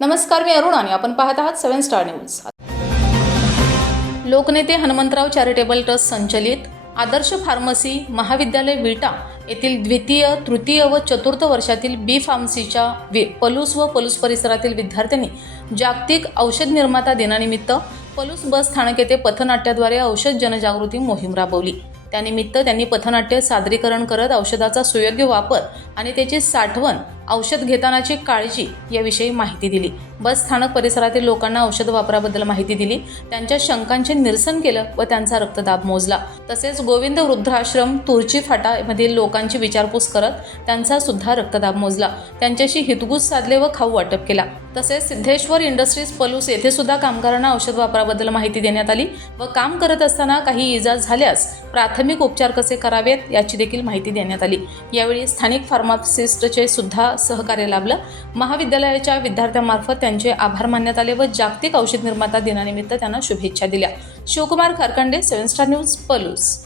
नमस्कार, मी अरुण आणि आपण पाहत आहात 7 स्टार न्यूज। लोकनेते हनुमंतराव चॅरिटेबल ट्रस्ट संचलित आदर्श फार्मसी महाविद्यालय विटा येथील द्वितीय, तृतीय व चतुर्थ वर्षातील बी फार्मसीच्या पलूस व पलूस परिसरातील विद्यार्थ्यांनी जागतिक औषध निर्माता दिनानिमित्त पलूस बस स्थानक येथे पथनाट्याद्वारे औषध जनजागृती मोहीम राबवली। त्यानिमित्त त्यांनी पथनाट्य सादरीकरण करत औषधाचा सुयोग्य वापर आणि त्याची साठवण, औषध घेतानाची काळजी याविषयी माहिती दिली। बस स्थानक परिसरातील लोकांना औषध वापराबद्दल माहिती दिली, त्यांच्या शंकांचे निरसन केलं व त्यांचा रक्तदाब मोजला। तसेच गोविंद वृद्धाश्रम तुर्ची फाटा मधील लोकांची विचारपूस करत त्यांचा सुद्धा रक्तदाब मोजला, त्यांच्याशी हितगुज साधले व खाऊ वाटप केला। तसेच सिद्धेश्वर इंडस्ट्रीज पलूस येथे सुद्धा कामगारांना औषध वापराबद्दल माहिती देण्यात आली व काम करत असताना काही इजा झाल्यास प्राथमिक उपचार कसे करावेत याची देखील माहिती देण्यात आली। यावेळी स्थानिक फार्मासिस्टचे सुद्धा सहकार्य लाभलं। महाविद्यालयाच्या विद्यार्थ्यांमार्फत त्यांचे आभार मानण्यात आले व जागतिक औषध निर्माता दिनानिमित्त त्यांना शुभेच्छा दिल्या। Shivkumar Kharkande, 7 star news, Palus.